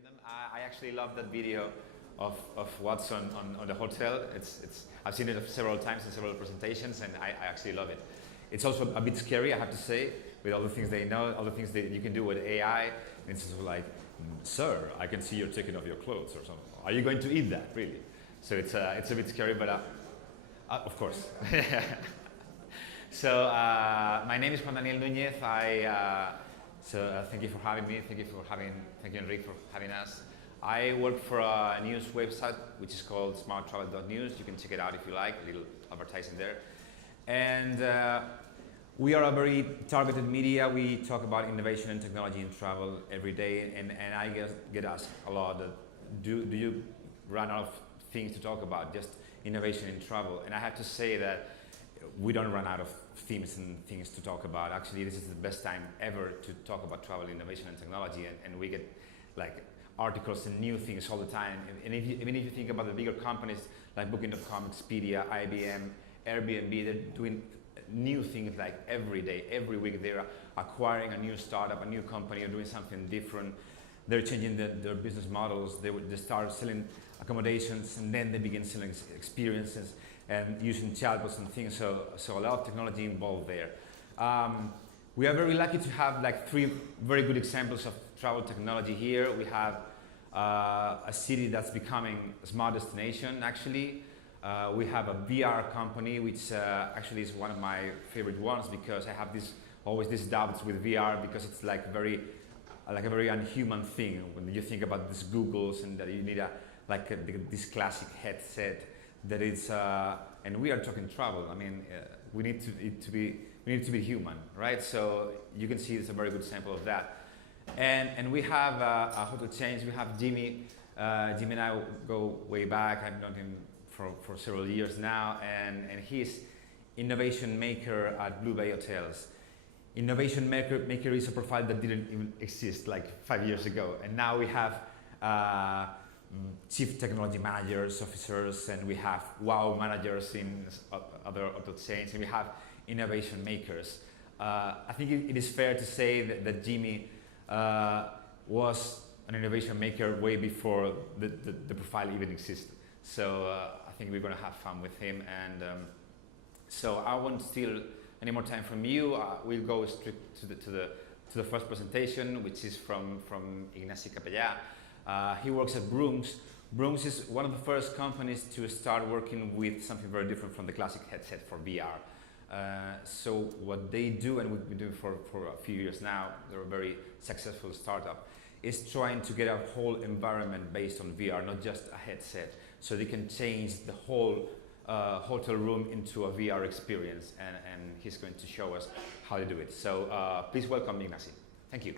seen them. I actually love that video of what's on the hotel. I've seen it several times in several presentations, and I actually love it. It's also a bit scary, I have to say, with all the things they know, all the things that you can do with AI. And it's sort of like, sir, I can see you're taking off your clothes or something. Are you going to eat that, really? So it's a bit scary, but of course. So my name is Juan Núñez. Thank you for having me. Thank you, Enrique, for having us. I work for a news website which is called smarttravel.news. You can check it out if you like, a little advertising there. And we are a very targeted media. We talk about innovation and technology in travel every day. And I get asked a lot, do you run out of things to talk about, just innovation in travel? And I have to say that we don't run out of themes and things to talk about. Actually, this is the best time ever to talk about travel innovation and technology, and we get like articles and new things all the time. And even if you think about the bigger companies like Booking.com, Expedia, IBM, Airbnb, they're doing new things like every day, every week. They're acquiring a new startup, a new company, or doing something different. They're changing their business models. They start selling accommodations, and then they begin selling experiences and using chatbots and things. So a lot of technology involved there. We are very lucky to have like 3 very good examples of travel technology here. We have a city that's becoming a smart destination, actually. We have a VR company, which actually is one of my favorite ones, because I have always these doubts with VR, because it's like a very unhuman thing when you think about these Googles and that you need this classic headset that is, and we are talking travel. I mean, we need to be human, right? So you can see it's a very good example of that. And we have a hotel chains. We have Jimmy. Jimmy and I go way back. I've known him for several years now, and he's innovation maker at BLUEBAY hotels. Innovation maker is a profile that didn't even exist like 5 years ago, and now we have chief technology managers, officers, and we have wow managers in other hotel chains, and we have innovation makers. I think it is fair to say that Jimmy was an innovation maker way before the profile even existed. So I think we're going to have fun with him, and so I won't steal any more time from you. We'll go straight to the first presentation, which is from Ignasi Capella. He works at BROOMX. BROOMX is one of the first companies to start working with something very different from the classic headset for VR. So what they do, and we've been doing for a few years now, they're a very successful startup, is trying to get a whole environment based on VR, not just a headset. So they can change the whole hotel room into a VR experience, and he's going to show us how to do it. So please welcome Ignasi. Thank you.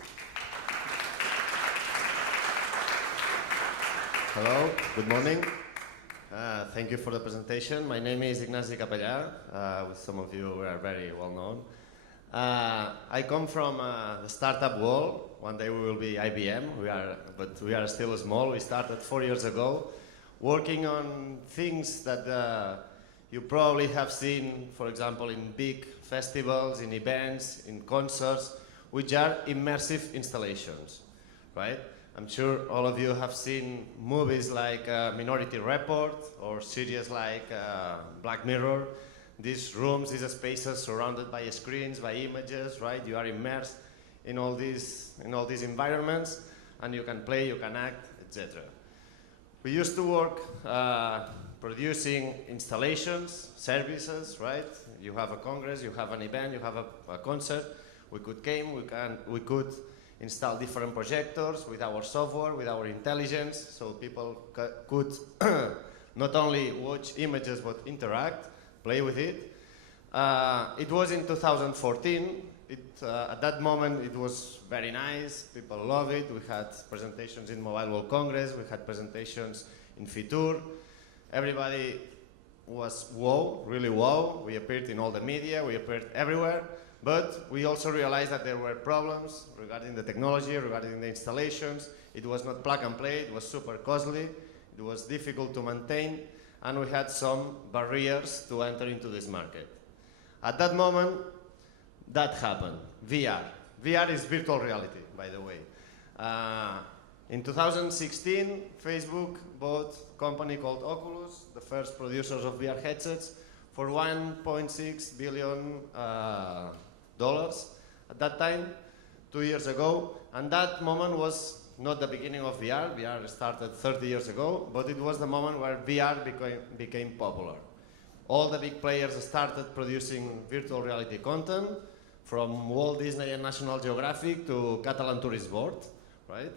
Hello, good morning. Thank you for the presentation. My name is Ignasi Capella. With some of you, we are very well known. I come from the startup world. One day we will be IBM, but we are still small. We started 4 years ago, working on things that you probably have seen, for example, in big festivals, in events, in concerts, which are immersive installations, right? I'm sure all of you have seen movies like Minority Report or series like Black Mirror. These rooms, these spaces surrounded by screens, by images, right? You are immersed in all these environments, and you can play, you can act, etc. We used to work producing installations, services, right? You have a congress, you have an event, you have a concert. We could install different projectors with our software, with our intelligence, so people could not only watch images but interact, play with it. It was in 2014. At that moment it was very nice, people loved it. We had presentations in Mobile World Congress, we had presentations in Fitur. Everybody was wow, really wow. We appeared in all the media, we appeared everywhere. But we also realized that there were problems regarding the technology, regarding the installations. It was not plug and play, it was super costly, it was difficult to maintain, and we had some barriers to enter into this market. At that moment, that happened, VR. VR is virtual reality, by the way. In 2016, Facebook bought a company called Oculus, the first producers of VR headsets, for $1.6 billion at that time, 2 years ago. And that moment was not the beginning of VR. VR started 30 years ago, but it was the moment where VR became popular. All the big players started producing virtual reality content, from Walt Disney and National Geographic to Catalan Tourist Board, right?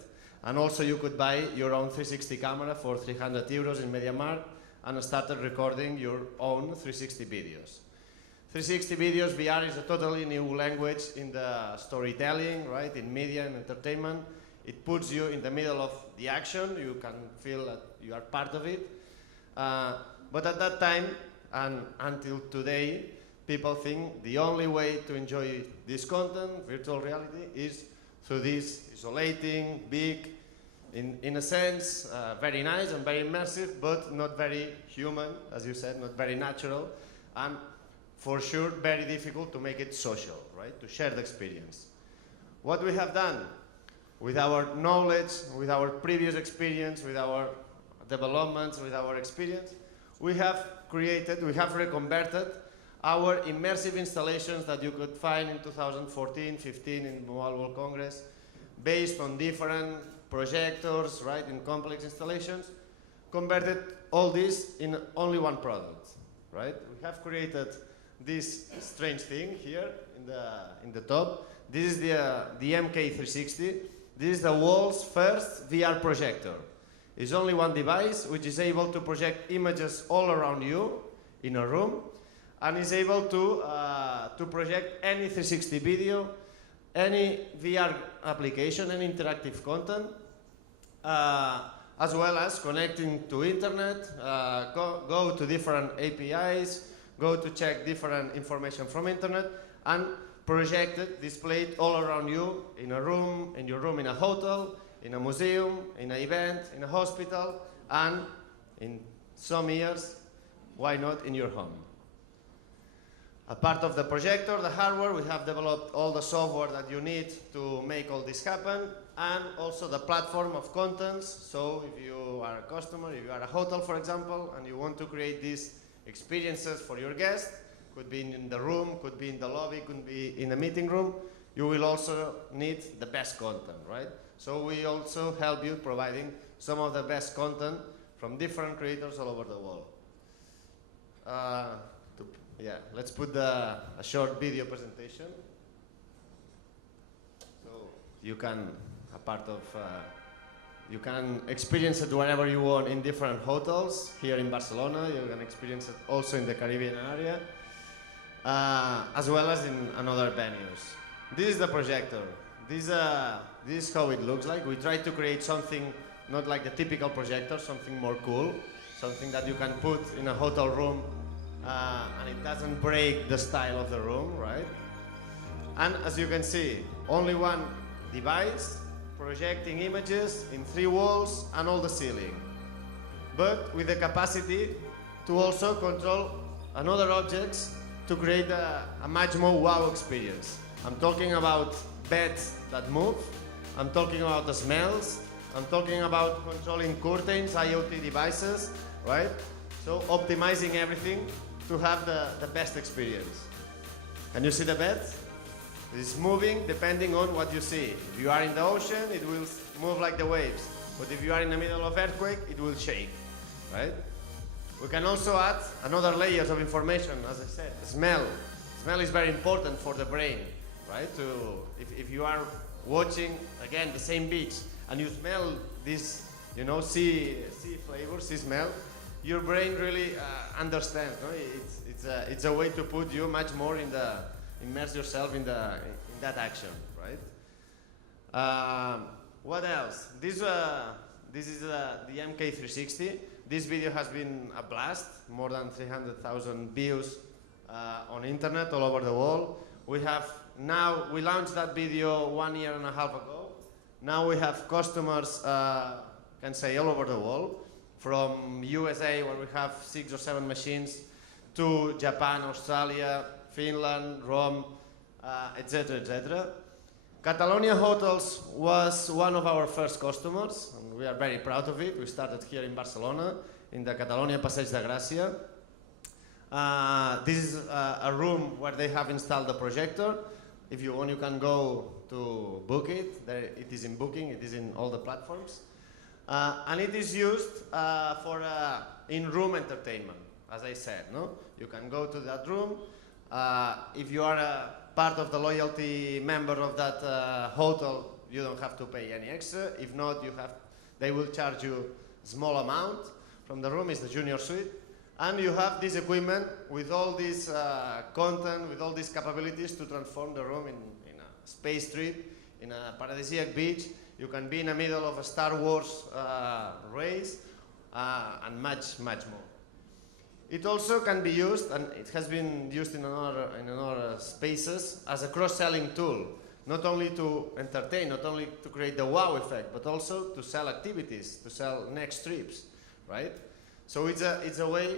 And also you could buy your own 360 camera for 300 euros in MediaMarkt and started recording your own 360 videos. 360 videos, VR is a totally new language in the storytelling, right? In media and entertainment. It puts you in the middle of the action. You can feel that you are part of it. But at that time, and until today, people think the only way to enjoy this content, virtual reality, is through this isolating, big, in a sense, very nice and very immersive, but not very human, as you said, not very natural, and for sure very difficult to make it social, right? To share the experience. What we have done with our knowledge, with our previous experience, with our developments, with our experience, we have reconverted our immersive installations that you could find in 2014, 15 in Mobile World Congress, based on different projectors, right, in complex installations, converted all this in only one product, right? We have created this strange thing here in the top. This is the MK360. This is the world's first VR projector. It's only one device which is able to project images all around you in a room, and is able to project any 360 video, any VR application, any interactive content, as well as connecting to internet, go to different APIs, go to check different information from internet, and project it, display it all around you in a room, in your room in a hotel, in a museum, in an event, in a hospital, and in some years, why not in your home? A part of the projector, the hardware, we have developed all the software that you need to make all this happen, and also the platform of contents. So if you are a customer, if you are a hotel, for example, and you want to create these experiences for your guests, could be in the room, could be in the lobby, could be in a meeting room, you will also need the best content, right? So we also help you providing some of the best content from different creators all over the world. Yeah, let's put a short video presentation. So you can, you can experience it wherever you want in different hotels. Here in Barcelona, you can experience it also in the Caribbean area, as well as in another venues. This is the projector. This is how it looks like. We try to create something not like the typical projector, something more cool, something that you can put in a hotel room and it doesn't break the style of the room, right? And as you can see, only one device projecting images in 3 walls and all the ceiling, but with the capacity to also control another objects to create a much more wow experience. I'm talking about beds that move, I'm talking about the smells, I'm talking about controlling curtains, IoT devices, right? So optimizing everything to have the best experience. Can you see the bed? It's moving depending on what you see. If you are in the ocean, it will move like the waves. But if you are in the middle of earthquake, it will shake, right? We can also add another layers of information, as I said. Smell. Smell is very important for the brain, right? If you are watching, again, the same beach, and you smell this, you know, sea flavor, sea smell, your brain really understands. No? It's a way to put you much more immerse yourself in that action, right? What else? This is the MK360. This video has been a blast. More than 300,000 views on internet all over the world. We launched that video 1.5 years ago. Now we have customers, can say all over the world, from USA, where we have 6 or 7 machines, to Japan, Australia, Finland, Rome, etc., etc. Catalonia Hotels was one of our first customers, and we are very proud of it. We started here in Barcelona, in the Catalonia Passeig de Gràcia. This is a room where they have installed the projector. If you want, you can go to book it. It is in booking, it is in all the platforms. And it is used for in-room entertainment, as I said. No? You can go to that room. If you are a part of the loyalty member of that hotel, you don't have to pay any extra. If not, they will charge you a small amount from the room. It's the junior suite. And you have this equipment with all this content, with all these capabilities to transform the room in a space trip, in a paradisiac beach. You can be in the middle of a Star Wars race and much, much more. It also can be used, and it has been used in another spaces, as a cross-selling tool. Not only to entertain, not only to create the wow effect, but also to sell activities, to sell next trips, right? So it's a way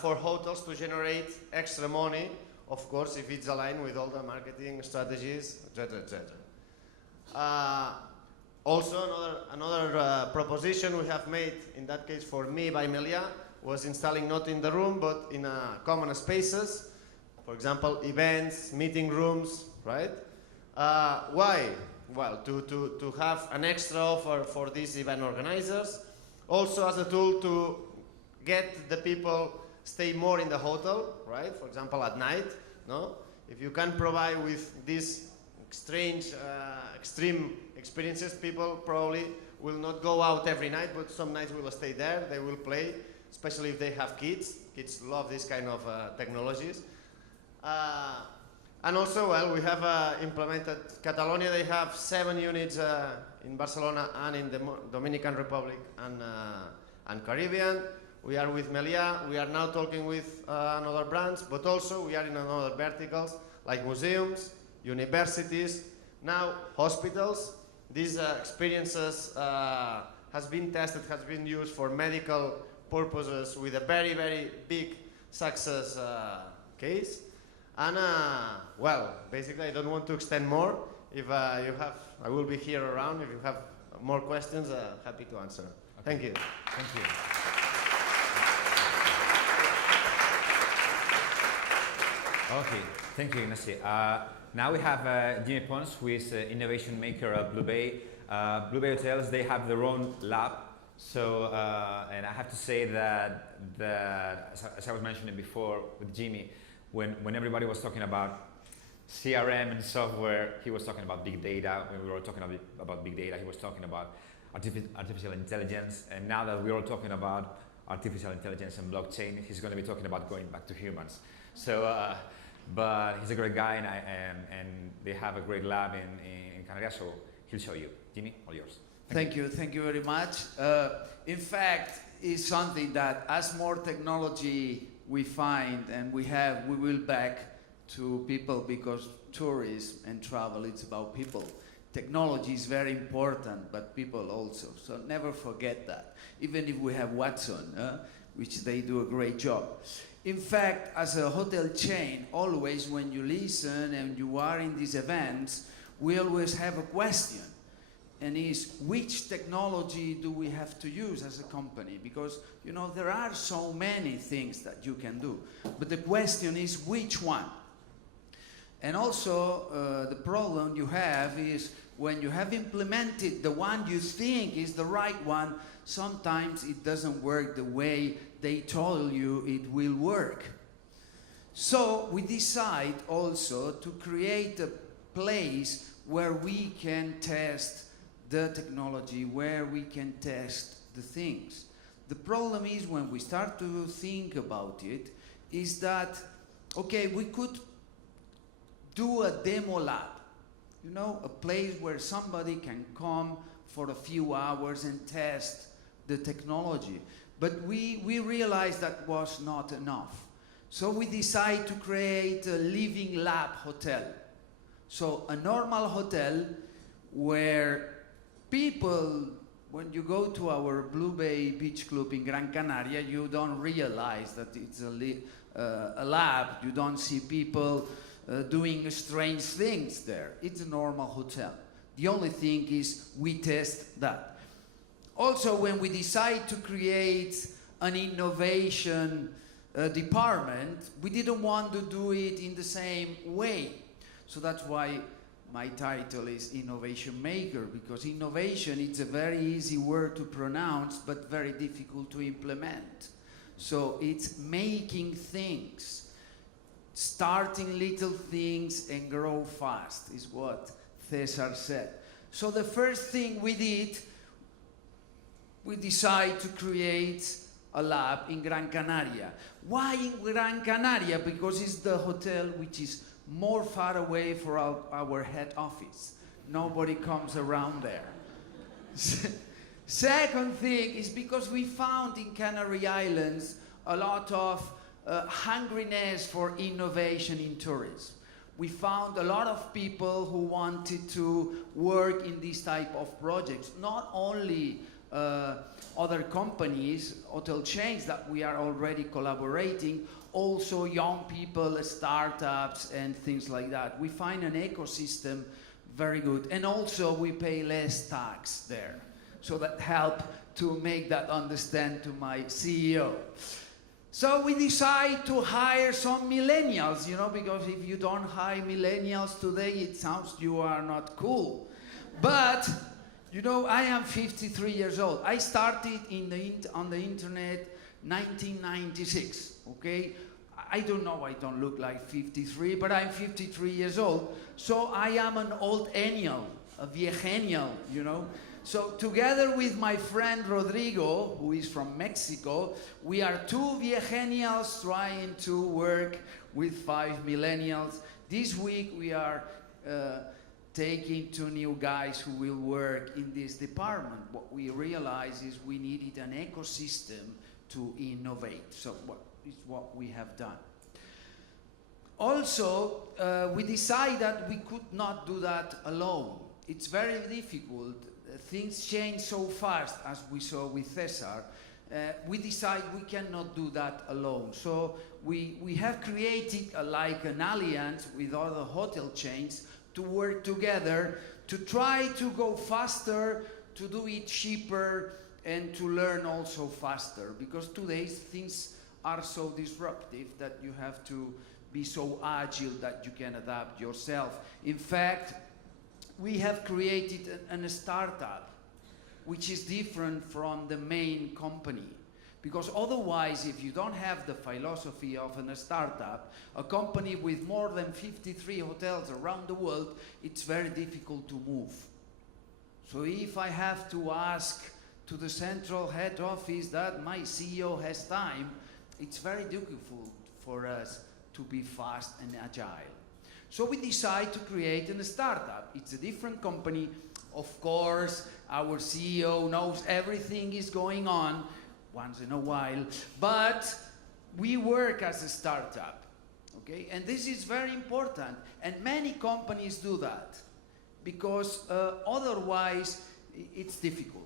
for hotels to generate extra money, of course, if it's aligned with all the marketing strategies, etc., etc. Also, another proposition we have made, in that case for me by Melia, was installing not in the room, but in common spaces. For example, events, meeting rooms, right? Why? Well, to have an extra offer for these event organizers. Also as a tool to get the people stay more in the hotel, right? For example, at night, no? If you can provide with these strange, extreme experiences, people probably will not go out every night, but some nights will stay there, they will play, especially if they have kids. Kids love this kind of technologies. And also, well, we have implemented Catalonia. They have 7 units in Barcelona and in the Dominican Republic and Caribbean. We are with Melia. We are now talking with another brands, but also we are in another verticals like museums, universities, now hospitals. These experiences has been tested, has been used for medical purposes with a very, very big success case. And well, basically, I don't want to extend more. If you have, I will be here around. If you have more questions, happy to answer. Okay. Thank you. Thank you. Okay, thank you, Ignasi. Now we have Jimmy Pons, who is innovation maker at BLUEBAY. BLUEBAY Hotels, they have their own lab. So, and I have to say that as I was mentioning before with Jimmy, when everybody was talking about CRM and software, he was talking about big data. When we were talking about big data, he was talking about artificial intelligence. And now that we're all talking about artificial intelligence and blockchain, he's going to be talking about going back to humans. So, but he's a great guy, and they have a great lab in Canada, so he'll show you. Jimmy, all yours. Thank you very much. In fact, it's something that as more technology we find and we will back to people, because tourism and travel, it's about people. Technology is very important, but people also. So never forget that. Even if we have Watson, which they do a great job. In fact, as a hotel chain, always when you listen and you are in these events, we always have a question. And is, which technology do we have to use as a company? Because, you know, there are so many things that you can do. But the question is, which one? And also, the problem you have is when you have implemented the one you think is the right one, sometimes it doesn't work the way they told you it will work. So we decide also to create a place where we can test the technology, where we can test the things. The problem is when we start to think about it, is that, okay, we could do a demo lab, you know, a place where somebody can come for a few hours and test the technology. But we realized that was not enough. So we decided to create a living lab hotel. So a normal hotel where people, when you go to our BLUEBAY Beach Club in Gran Canaria, you don't realize that it's a lab. You don't see people doing strange things there. It's a normal hotel. The only thing is we test that. Also, when we decide to create an innovation department, we didn't want to do it in the same way. So that's why my title is Innovation Maker, because innovation, it's a very easy word to pronounce, but very difficult to implement. So it's making things, starting little things and grow fast, is what Cesar said. So the first thing we did, we decided to create a lab in Gran Canaria. Why in Gran Canaria? Because it's the hotel which is more far away from our head office. Nobody comes around there. Second thing is because we found in Canary Islands a lot of hungriness for innovation in tourism. We found a lot of people who wanted to work in this type of projects, not only other companies, hotel chains that we are already collaborating, also young people, startups, and things like that. We find an ecosystem very good. And also we pay less tax there. So that helped to make that understand to my CEO. So we decide to hire some millennials, you know, because if you don't hire millennials today, it sounds you are not cool. But you know, I am 53 years old. I started on the internet 1996, okay? I don't know, I don't look like 53, but I'm 53 years old. So I am an old-ennial, a viejennial, you know? So together with my friend Rodrigo, who is from Mexico, we are two viejennials trying to work with 5 millennials. This week we are taking 2 new guys who will work in this department. What we realized is we needed an ecosystem to innovate. So what is what we have done. Also, we decided that we could not do that alone. It's very difficult. Things change so fast, as we saw with Cesar. We decided we cannot do that alone. So we have created like an alliance with other hotel chains to work together to try to go faster, to do it cheaper, and to learn also faster. Because today things are so disruptive that you have to be so agile that you can adapt yourself. In fact, we have created a startup which is different from the main company. Because otherwise, if you don't have the philosophy of a startup, a company with more than 53 hotels around the world, it's very difficult to move. So if I have to ask to the central head office that my CEO has time, it's very difficult for us to be fast and agile. So we decide to create a startup. It's a different company. Of course, our CEO knows everything is going on once in a while, but we work as a startup, okay? And this is very important, and many companies do that, because otherwise it's difficult.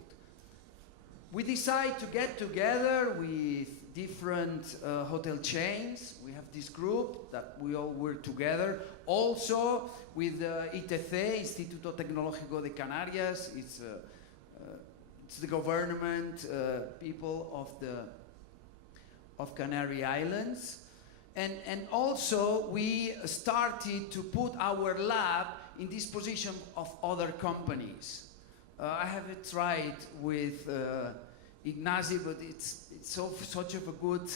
We decide to get together with different hotel chains. We have this group that we all work together. Also with ITC, Instituto Tecnológico de Canarias. It's the government people of Canary Islands. And also we started to put our lab in this position of other companies. I haven't tried with Ignasi, but it's such a good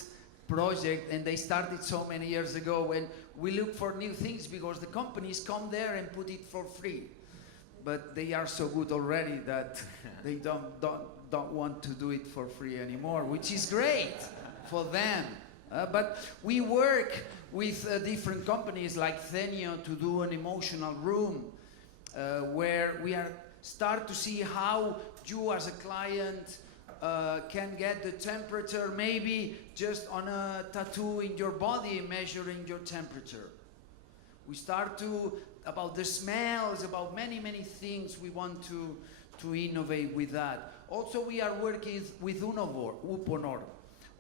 project, and they started so many years ago, and we look for new things because the companies come there and put it for free. But they are so good already that they don't want to do it for free anymore, which is great for them. But we work with different companies like Thenio to do an emotional room where we start to see how you as a client can get the temperature, maybe just on a tattoo in your body, measuring your temperature. We start to, about the smells, about many things we want to innovate with that. Also, we are working with Uponor.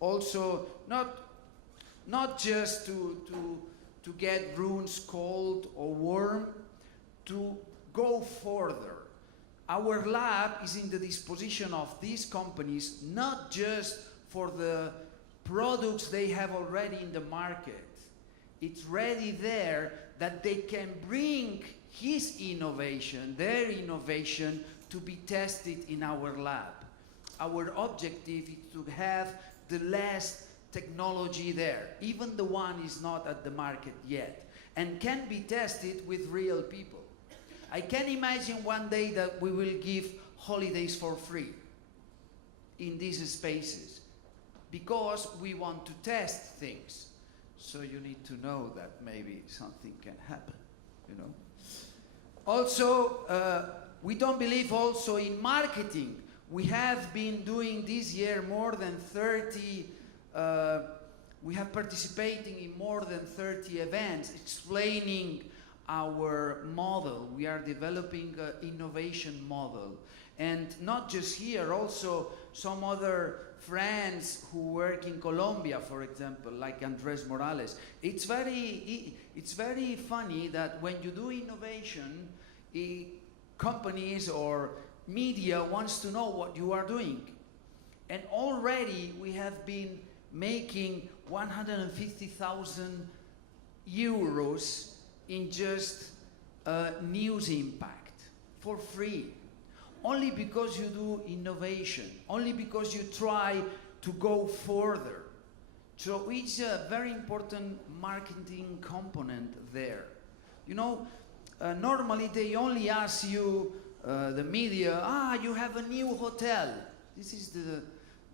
Also, not just to to get runes cold or warm, to go further. Our lab is in the disposition of these companies, not just for the products they have already in the market. It's ready there that they can bring his innovation, their innovation, to be tested in our lab. Our objective is to have the last technology there, even the one is not at the market yet, and can be tested with real people. I can imagine one day that we will give holidays for free in these spaces, because we want to test things. So you need to know that maybe something can happen, you know. Also, we don't believe also in marketing. We have been doing this year more than 30, we have participating in more than 30 events explaining our model. We are developing an innovation model. And not just here, also some other friends who work in Colombia, for example, like Andres Morales. It's very funny that when you do innovation, companies or media wants to know what you are doing. And already we have been making 150,000 euros in just news impact for free. Only because you do innovation, only because you try to go further. So it's a very important marketing component there. You know, normally they only ask you, the media, you have a new hotel. This is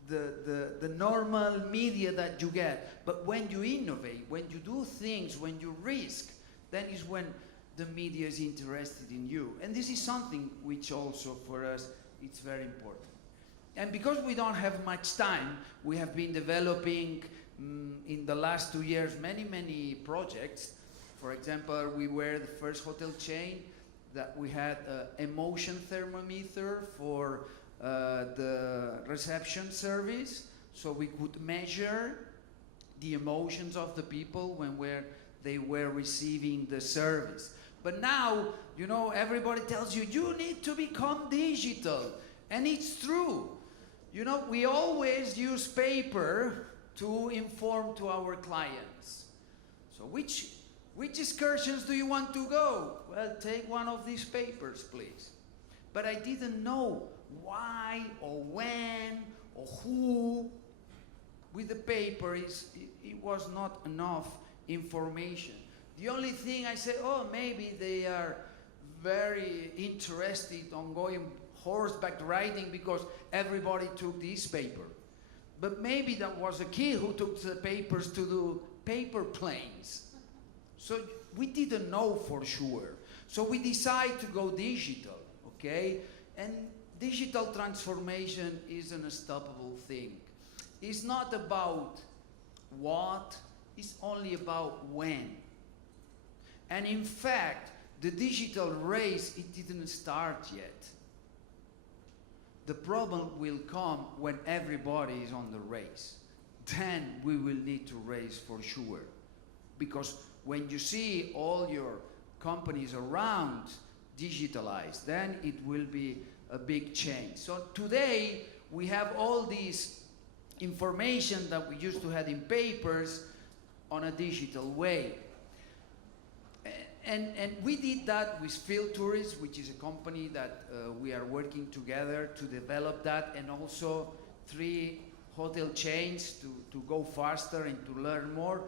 the normal media that you get. But when you innovate, when you do things, when you risk, then is when the media is interested in you. And this is something which also for us, it's very important. And because we don't have much time, we have been developing in the last 2 years many projects. For example, we were the first hotel chain that we had an emotion thermometer for the reception service, so we could measure the emotions of the people when they were receiving the service. But now, you know, everybody tells you, you need to become digital. And it's true. You know, we always use paper to inform to our clients. So which excursions do you want to go? Well, take one of these papers, please. But I didn't know why or when or who. With the paper, it was not enough information. The only thing I said, maybe they are very interested on going horseback riding because everybody took this paper. But maybe that was a kid who took the papers to do paper planes. So we didn't know for sure. So we decided to go digital, okay? And digital transformation is an unstoppable thing. It's not about what, it's only about when. And in fact, the digital race, it didn't start yet. The problem will come when everybody is on the race. Then we will need to race for sure. Because when you see all your companies around digitalized, then it will be a big change. So today, we have all this information that we used to have in papers on a digital way. And we did that with Field Tourists, which is a company that we are working together to develop that, and also 3 hotel chains to go faster and to learn more.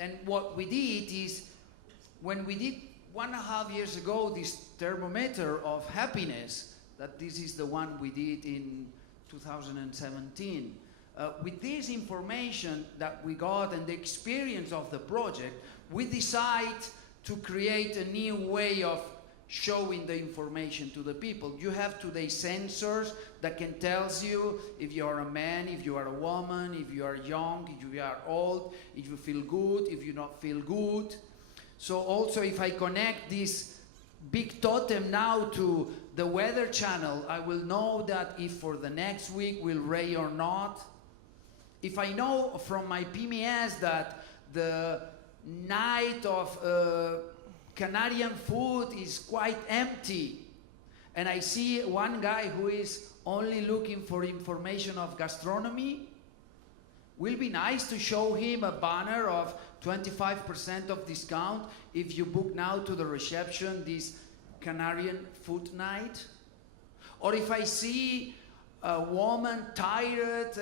And what we did is, when we did 1.5 years ago this thermometer of happiness, that this is the one we did in 2017, with this information that we got and the experience of the project, we decided to create a new way of showing the information to the people. You have today sensors that can tell you if you are a man, if you are a woman, if you are young, if you are old, if you feel good, if you don't feel good. So also if I connect this big totem now to the weather channel, I will know that if for the next week will rain or not. If I know from my PMS that the night of Canarian food is quite empty. And I see one guy who is only looking for information of gastronomy. Will be nice to show him a banner of 25% of discount if you book now to the reception this Canarian food night. Or if I see a woman tired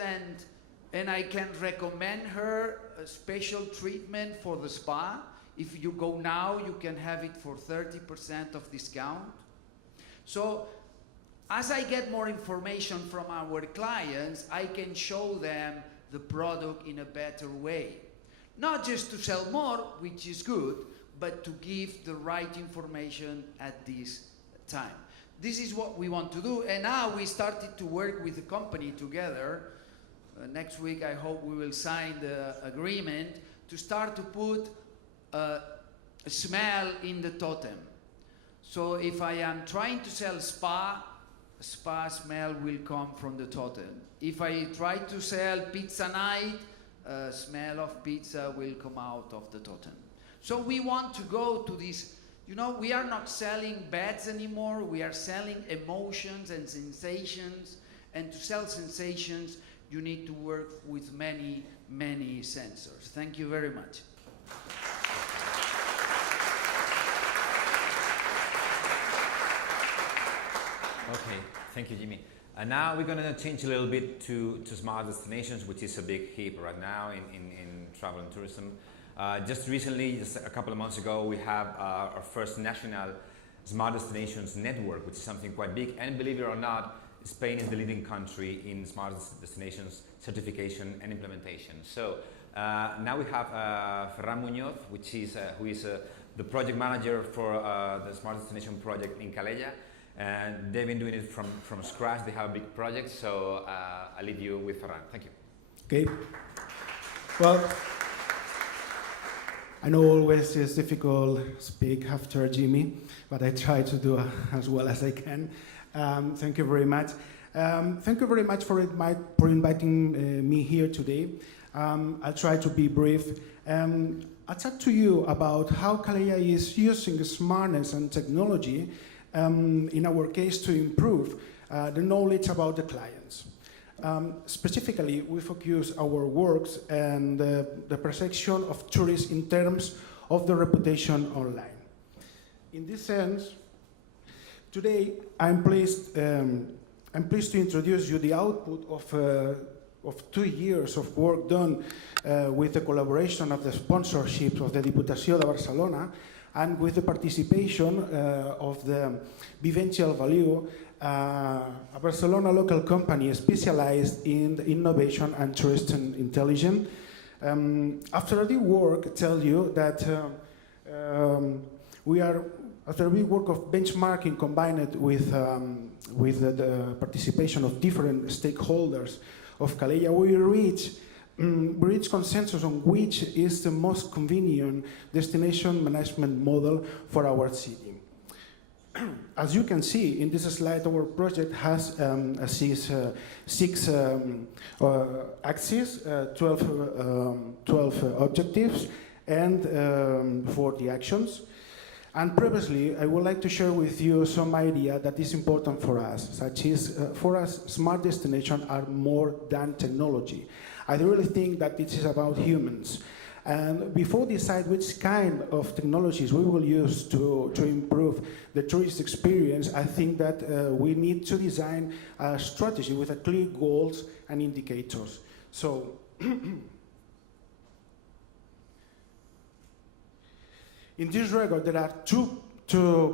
and I can recommend her a special treatment for the spa, if you go now, you can have it for 30% of discount. So as I get more information from our clients, I can show them the product in a better way. Not just to sell more, which is good, but to give the right information at this time. This is what we want to do, and now we started to work with the company together. Next week, I hope we will sign the agreement to start to put a smell in the totem. So if I am trying to sell spa smell will come from the totem. If I try to sell pizza night, smell of pizza will come out of the totem. So we want to go to this, you know, we are not selling beds anymore, we are selling emotions and sensations, and to sell sensations, you need to work with many, many sensors. Thank you very much. Okay, thank you, Jimmy. And now we're going to change a little bit to smart destinations, which is a big hit right now in travel and tourism. Just recently, just a couple of months ago, we have our first national smart destinations network, which is something quite big. And believe it or not, Spain is the leading country in smart destinations certification and implementation. So now we have Ferran Muñoz, who is the project manager for the smart destination project in CALELLA. And they've been doing it from scratch. They have a big project, so I'll leave you with Ferran. Thank you. Okay. Well, I know always it's difficult to speak after Jimmy, but I try to do as well as I can. Thank you very much. Thank you very much for inviting me here today. I'll try to be brief. I'll talk to you about how CALELLA is using smartness and technology in our case to improve the knowledge about the clients. Specifically, we focus our works and the perception of tourists in terms of the reputation online. In this sense, today I'm pleased to introduce you the output of 2 years of work done with the collaboration of the sponsorship of the Diputació de Barcelona and with the participation of the Vivencial Value, a Barcelona local company specialized in innovation and tourist intelligence. After the work, I tell you that after the work of benchmarking combined with the participation of different stakeholders of CALELLA, we reach consensus on which is the most convenient destination management model for our city. As you can see in this slide, our project has six axes, 12 objectives, and 40 actions. And previously, I would like to share with you some idea that is important for us, such as, for us, smart destinations are more than technology. I really think that it is about humans. And before we decide which kind of technologies we will use to improve the tourist experience, I think that we need to design a strategy with a clear goals and indicators. So, in this regard, there are two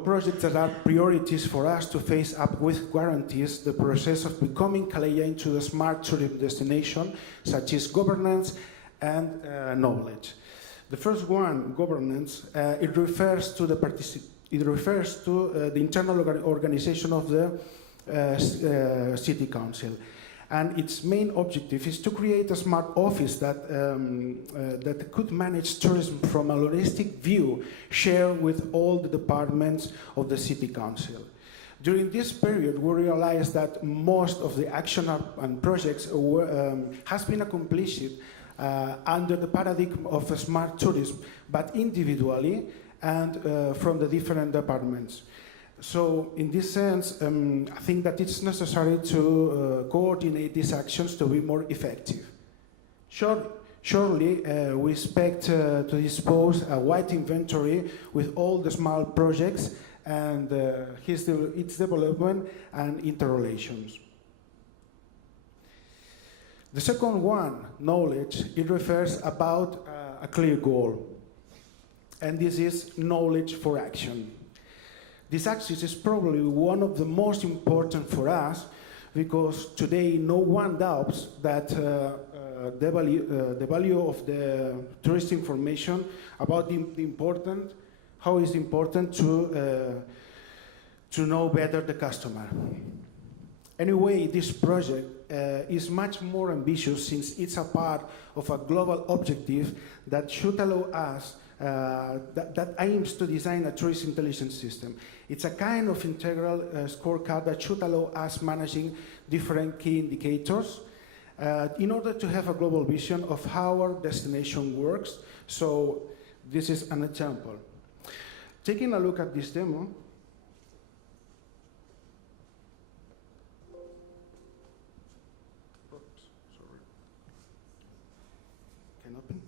projects that are priorities for us to face up with guarantees the process of becoming CALELLA into the smart tourism destination, such as governance and knowledge. The first one, governance, it refers to the internal organization of the city council. And its main objective is to create a smart office that, that could manage tourism from a holistic view, shared with all the departments of the city council. During this period, we realized that most of the action and projects has been accomplished under the paradigm of smart tourism, but individually and from the different departments. So in this sense, I think that it's necessary to coordinate these actions to be more effective. Surely, we expect to dispose a wide inventory with all the small projects and its development and interrelations. The second one, knowledge, it refers about a clear goal. And this is knowledge for action. This axis is probably one of the most important for us because today no one doubts that the value of the tourist information about how it's important to know better the customer. Anyway, this project is much more ambitious since it's a part of a global objective that should allow us that aims to design a tourist intelligence system. It's a kind of integral scorecard that should allow us managing different key indicators in order to have a global vision of how our destination works. So this is an example. Taking a look at this demo, can open?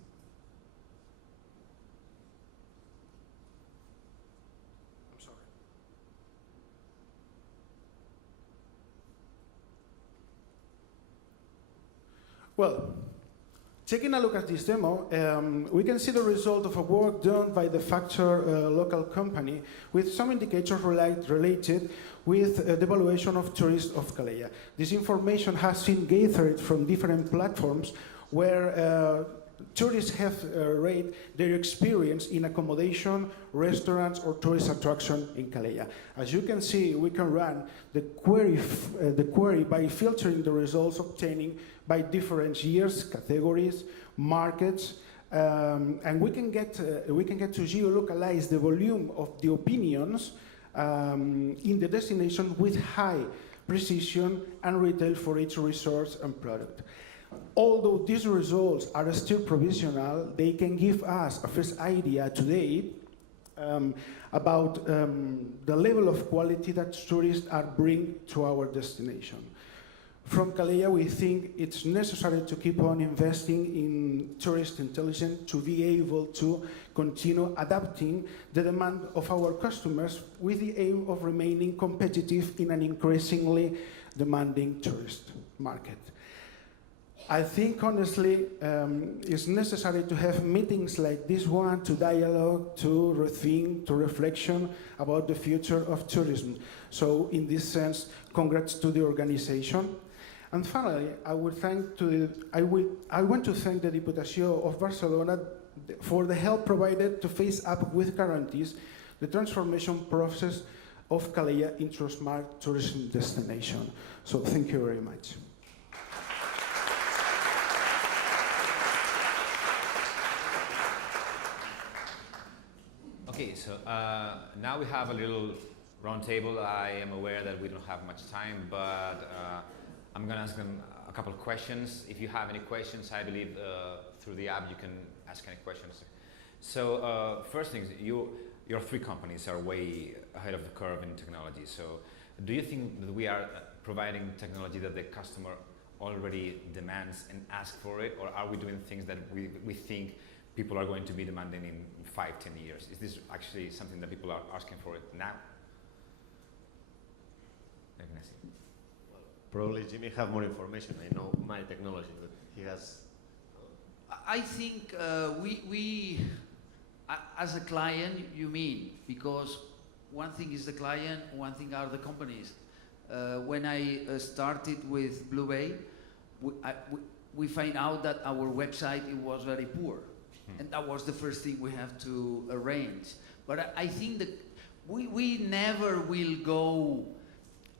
I'm sorry. Well, taking a look at this demo, we can see the result of a work done by the Factor local company with some indicators related with the evaluation of tourists of Calella. This information has been gathered from different platforms where tourists have rated their experience in accommodation, restaurants, or tourist attraction in Calella. As you can see, we can run the query by filtering the results obtaining by different years, categories, markets, and we can get to geolocalize the volume of the opinions in the destination with high precision and retail for each resource and product. Although these results are still provisional, they can give us a first idea today about the level of quality that tourists are bringing to our destination. From Calella, we think it's necessary to keep on investing in tourist intelligence to be able to continue adapting the demand of our customers with the aim of remaining competitive in an increasingly demanding tourist market. I think, honestly, it's necessary to have meetings like this one to dialogue, to rethink, to reflection about the future of tourism. So, in this sense, congrats to the organization. And finally, I want to thank the Diputació of Barcelona for the help provided to face up with guarantees the transformation process of Calella into a smart tourism destination. So, thank you very much. Okay, so now we have a little round table. I am aware that we don't have much time, but I'm going to ask them a couple of questions. If you have any questions, I believe through the app you can ask any questions. So first things, your three companies are way ahead of the curve in technology. So do you think that we are providing technology that the customer already demands and asks for it, or are we doing things that we think people are going to be demanding in 5-10 years? Is this actually something that people are asking for it now? Ignasi. Well, probably Jimmy have more information. I know my technology, but he has. I think we as a client, you mean, because one thing is the client, one thing are the companies. When I started with BLUEBAY, we find out that our website it was very poor. And that was the first thing we have to arrange. But I think that we never will go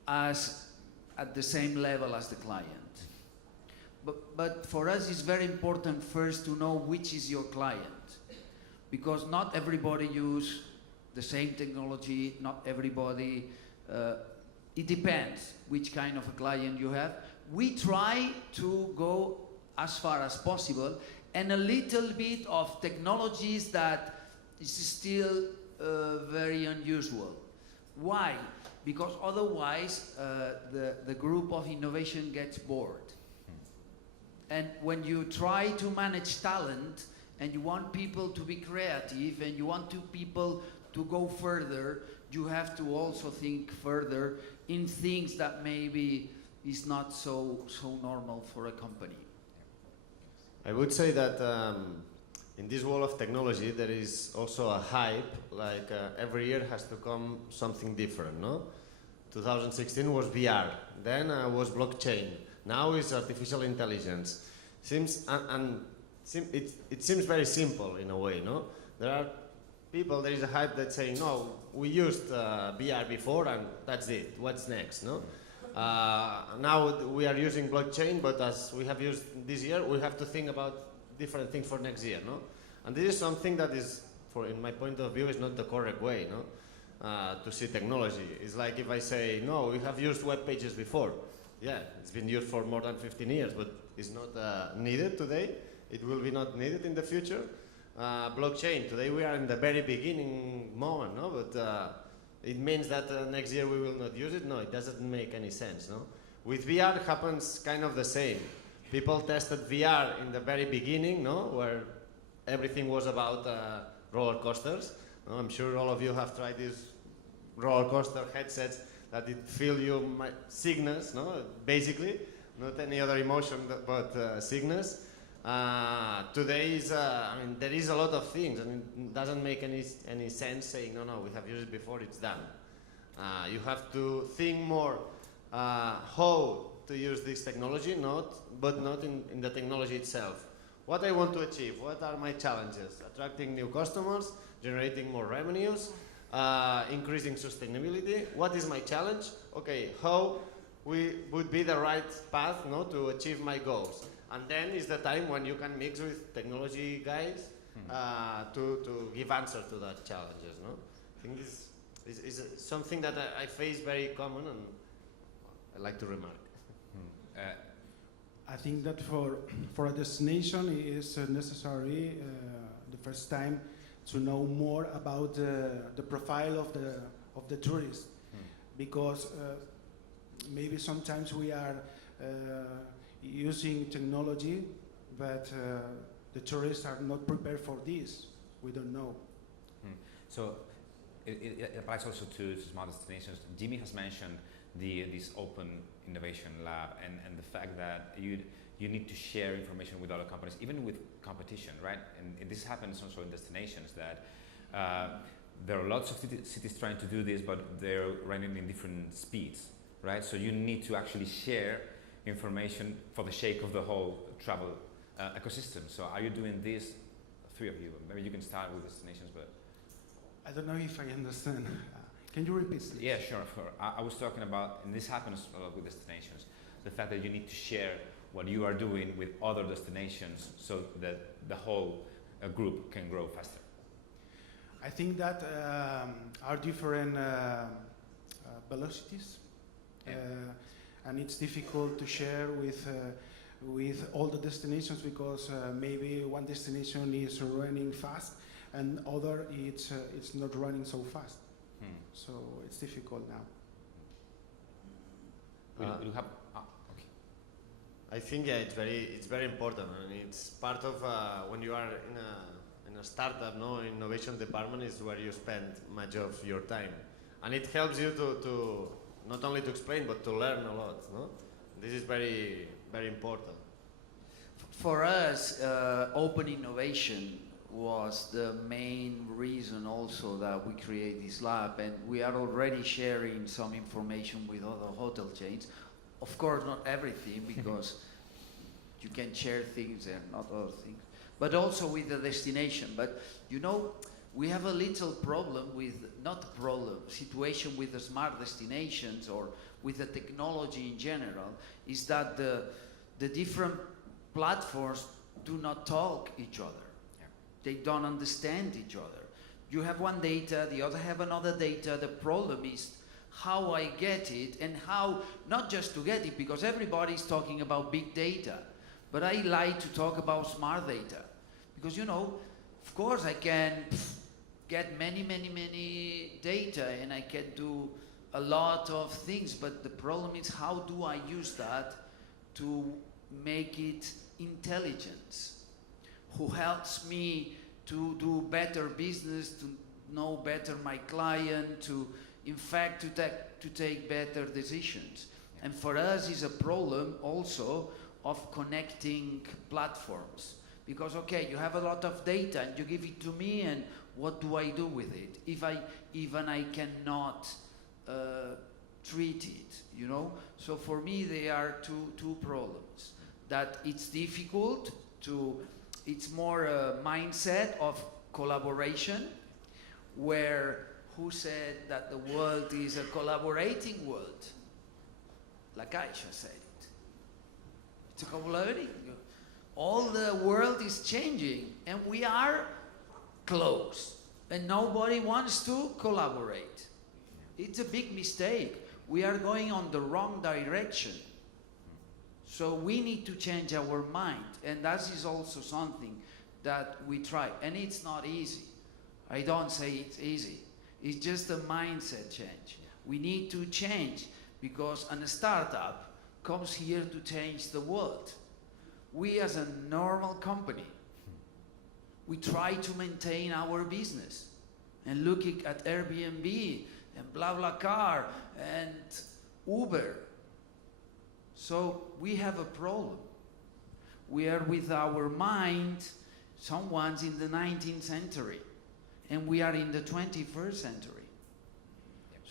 at the same level as the client. But for us, it's very important first to know which is your client. Because not everybody use the same technology, not everybody, it depends which kind of a client you have. We try to go as far as possible, and a little bit of technologies that is still very unusual. Why? Because otherwise the group of innovation gets bored. And when you try to manage talent and you want people to be creative and you want people to go further, you have to also think further in things that maybe is not so normal for a company. I would say that in this world of technology there is also a hype, like every year has to come something different, no? 2016 was VR, then was blockchain, now is artificial intelligence. It seems very simple in a way, no? There is a hype that saying, no, we used VR before and that's it, what's next, no? Now we are using blockchain, but as we have used this year, we have to think about different things for next year, no? And this is something that is, in my point of view, is not the correct way, no? To see technology. It's like if I say, no, we have used web pages before. Yeah, it's been used for more than 15 years, but it's not needed today. It will be not needed in the future. Blockchain, today we are in the very beginning moment, no? But it means that next year we will not use it? No, it doesn't make any sense, no? With VR it happens kind of the same. People tested VR in the very beginning, no? Where everything was about roller coasters. No? I'm sure all of you have tried these roller coaster headsets that it feel you sickness, no? Basically, not any other emotion but sickness. Today is, I mean, there is a lot of things, and it doesn't make any sense saying, no, we have used it before, it's done. You have to think more how to use this technology, but not in the technology itself. What I want to achieve, what are my challenges? Attracting new customers, generating more revenues, increasing sustainability. What is my challenge? Okay, how would be the right path, no, to achieve my goals? And then is the time when you can mix with technology guys to give answer to that challenges. No, I think this is something that I face very common, and I like to remark. I think that for a destination it is necessary the first time to know more about the profile of the tourist, because maybe sometimes we are using technology, but the tourists are not prepared for this. We don't know. So it applies also to smart destinations. Jimmy has mentioned this open innovation lab and the fact that you need to share information with other companies, even with competition, right? And this happens also in destinations that there are lots of cities trying to do this, but they're running in different speeds, right? So you need to actually share information for the sake of the whole travel ecosystem. So are you doing this, three of you? Maybe you can start with destinations, but I don't know if I understand. Can you repeat this? Yeah, sure. I was talking about, and this happens a lot with destinations, the fact that you need to share what you are doing with other destinations so that the whole group can grow faster. I think that are different velocities, and it's difficult to share with all the destinations, because maybe one destination is running fast and other it's not running so fast. So it's difficult now. We have, okay. I think it's very important, and it's part of when you are in a startup, no, innovation department is where you spend much of your time, and it helps you to not only to explain but to learn a lot. No, this is very important. For us, open innovation was the main reason also that we create this lab, and we are already sharing some information with other hotel chains. Of course, not everything, because you can share things and not other things, but also with the destination. But you know, we have a little problem with, not a problem, situation with the smart destinations or with the technology in general, is that the different platforms do not talk each other. They don't understand each other. You have one data, the other have another data. The problem is how I get it, and how, not just to get it, because everybody's talking about big data, But I like to talk about smart data. Because, you know, of course I can get many data and I can do a lot of things, but the problem is how do I use that to make it intelligence? Who helps me to do better business, to know better my client, to, in fact, to take better decisions. And for us is a problem also of connecting platforms. Because, okay, you have a lot of data and you give it to me, and what do I do with it? If I cannot treat it, you know? So for me, there are two problems. That it's difficult to, it's more a mindset of collaboration, where who said that the world is a collaborating world? La Caixa said it. It's a collaborating. All the world is changing and we are close and nobody wants to collaborate. It's a big mistake. We are going on the wrong direction. So we need to change our mind, and that is also something that we try. And it's not easy. I don't say it's easy. It's just a mindset change. We need to change because a startup comes here to change the world. We as a normal company, we try to maintain our business and looking at Airbnb and BlaBlaCar and Uber. So we have a problem. We are with our mind, someone's in the 19th century, and we are in the 21st century.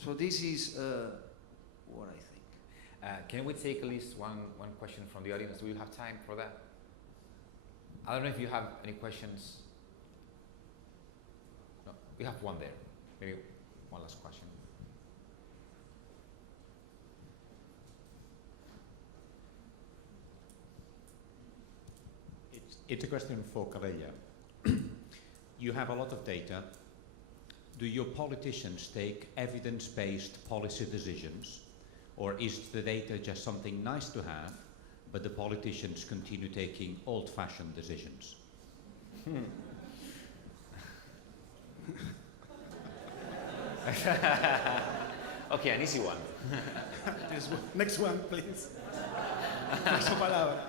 So this is what I think. Can we take at least one question from the audience? Do we have time for that? I don't know if you have any questions. No, we have one there. Maybe one last question. It's a question for CALELLA. You have a lot of data. Do your politicians take evidence-based policy decisions, or is the data just something nice to have, but the politicians continue taking old-fashioned decisions? Okay, an easy one. Next one, please. Paso palabra.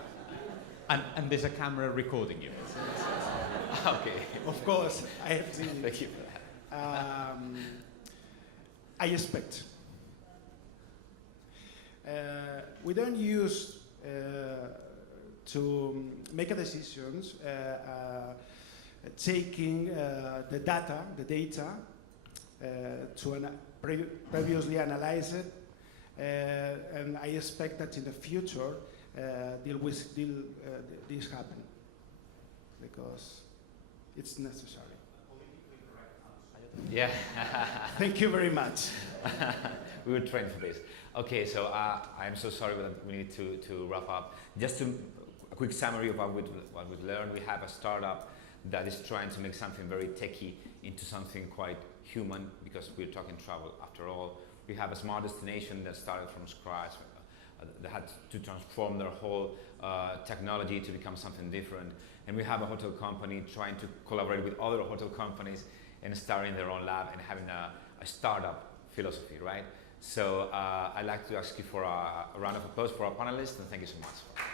And there's a camera recording you. Okay. Of course, I have seen it. Thank you for that. I expect. We don't use to make a decisions taking the data to previously analyze it, and I expect that in the future this happen because it's necessary. Yeah. Thank you very much. We were trained for this. Okay, so I'm so sorry, but we need to wrap up. Just a quick summary of what we've learned. We have a startup that is trying to make something very techy into something quite human, because we're talking travel after all. We have a smart destination that started from scratch. They had to transform their whole technology to become something different. And we have a hotel company trying to collaborate with other hotel companies and starting their own lab and having a startup philosophy, right? So I'd like to ask you for a round of applause for our panelists, and thank you so much.